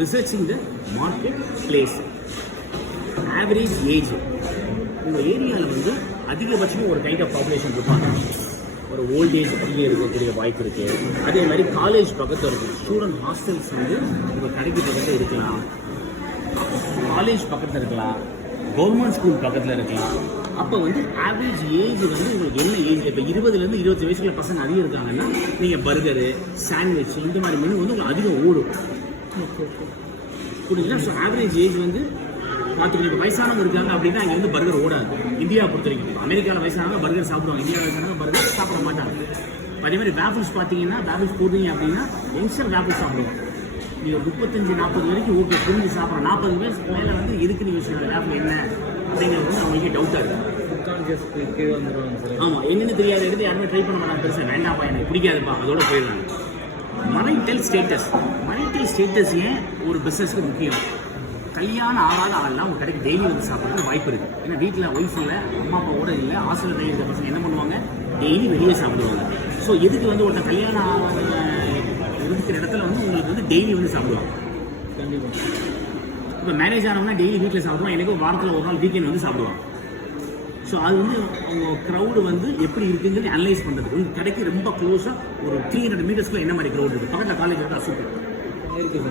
researching the marketplace. Average age. உங்கள் ஏரியாவில் வந்து அதிகபட்சமாக ஒரு கைண்ட் ஆஃப் பாப்புலேஷன் இருப்பாங்க. ஒரு ஓல்டேஜ் அதிகம் இருக்கக்கூடிய வாய்ப்பு இருக்குது. அதே மாதிரி காலேஜ் பக்கத்தில் இருக்கும். ஸ்டூடெண்ட் ஹாஸ்டல்ஸ் வந்து உங்கள் கடைக்கு பக்கத்தில் இருக்கலாம், காலேஜ் பக்கத்தில் இருக்கலாம், கவர்மெண்ட் ஸ்கூல் பக்கத்தில் இருக்கலாம். அப்போ வந்து ஆவரேஜ் ஏஜ் வந்து உங்களுக்கு என்ன ஏஜ், இப்போ 20லேருந்து 20 வயசுக்குள்ள பசங்க அதிகம் இருக்காங்கன்னா நீங்கள் பர்கரு, சாண்ட்விச் இந்த மாதிரி மெனு வந்து உங்களுக்கு அதிகம் ஓடும். புரிஞ்சுன்னா? ஸோ ஆவரேஜ் ஏஜ் வந்து பார்த்துக்கணும். இப்போ வயசானவங்க இருக்காங்க அப்படின்னா அங்கே வந்து பர்கர் ஓடாது. இந்தியாவை பொறுத்த வரைக்கும் அமெரிக்காவில் வயசானவங்க பர்கர் சாப்பிடுவாங்க, இந்தியாவில் வயசானவங்க பர்கர் சாப்பிட மாட்டாங்க. அதே மாதிரி வேஃபிள்ஸ் பார்த்தீங்கன்னா, வேஃபிள்ஸ் போடுறீங்க அப்படின்னா யங்ஸ்டர் வேஃபிள்ஸ் சாப்பிடுவோம். நீங்கள் 35-40 வரைக்கும் ஓகே புரிஞ்சு சாப்பிட்றோம். 40 வயசுக்கு மேலே வந்து எதுக்கு நீங்கள் விஷயம் வேஃபிள் என்ன அப்படிங்கிறது வந்து அவங்களுக்கு டவுட்டாக இருக்குது. ஆமாம், என்னென்னு தெரியாத எடுத்து யாருமே ட்ரை பண்ண மாட்டாங்க. பெருசாக வேண்டாம்ப்பா, எனக்கு பிடிக்காதுப்பா, அதோட போயிடுறாங்க. மரைட்டல் ஸ்டேட்டஸ் ஏன் ஒரு பிஸ்னஸ்க்கு முக்கியம்? கல்யாணம் ஆகாத ஆள்லாம் உங்கள் கடைக்கு டெய்லி வந்து சாப்பிட்றது வாய்ப்பு இருக்குது. ஏன்னா வீட்டில் ஒய்ஃப் இல்லை, அம்மா அப்பாவோட இல்லை, ஹாஸ்டலில் இருக்கிற பசங்க என்ன பண்ணுவாங்க, டெய்லி வெளியே சாப்பிடுவாங்க. ஸோ எதுக்கு வந்து ஒருத்தர் கல்யாணம் இருக்கிற இடத்துல வந்து உங்களுக்கு வந்து டெய்லி வந்து சாப்பிடுவாங்க. கண்டிப்பாக இப்போ மேரேஜ் ஆனவங்கன்னா டெய்லி வீட்டில் சாப்பிடுவோம், எனக்கு வாரத்தில் ஒரு நாள் வீக்கெண்ட் வந்து சாப்பிடுவாங்க. ஸோ அது வந்து அவங்க க்ரௌடு வந்து எப்படி இருக்குங்கிறது அனலைஸ் பண்ணுறது. உங்கள் கடைக்கு ரொம்ப க்ளோஸாக ஒரு 300 மீட்டர்ஸ்க்குள்ள என்ன மாதிரி க்ரௌட் இருக்குது, பக்கத்தில் காலேஜ் இருந்தால் சூப்பர் இருக்குது.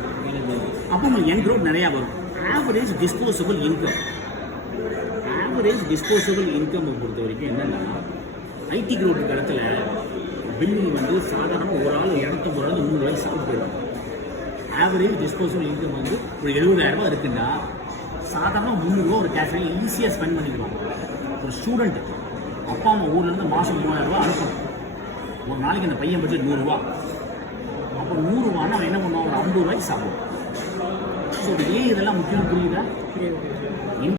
அப்போ உங்களுக்கு யங் க்ரௌட் நிறையா வரும். ஆவரேஜ் டிஸ்போசபிள் இன்கம் பொறுத்த வரைக்கும் என்னென்னா, ஐடி க்ரௌட் இடத்துல பில்லு வந்து சாதாரண ஒரு ஆள் 250 ரூபாய் சாப்பிட்டு போயிடும். ஆவரேஜ் டிஸ்போசபிள் இன்கம் வந்து ஒரு 70,000 இருக்குன்னா சாதாரண 300 ரூபா ஒரு கேஃபேல ஈஸியாக ஸ்பெண்ட் பண்ணிக்கலாம். ஒரு ஸ்டூடெண்ட் அப்பா அம்மா ஊர்லேருந்து மாதம் 3000 ரூபா அனுப்பணும். ஒரு நாளைக்கு அந்த பையன் பட்ஜெட் 100 ரூபா. அப்போ 100 ரூபான்னா அவன் என்ன பண்ணுவான், ஒரு 50 ரூபாய்க்கு சாப்பிடுவான். ஸோ ஏன் இதெல்லாம் முக்கியம் புரியுதா?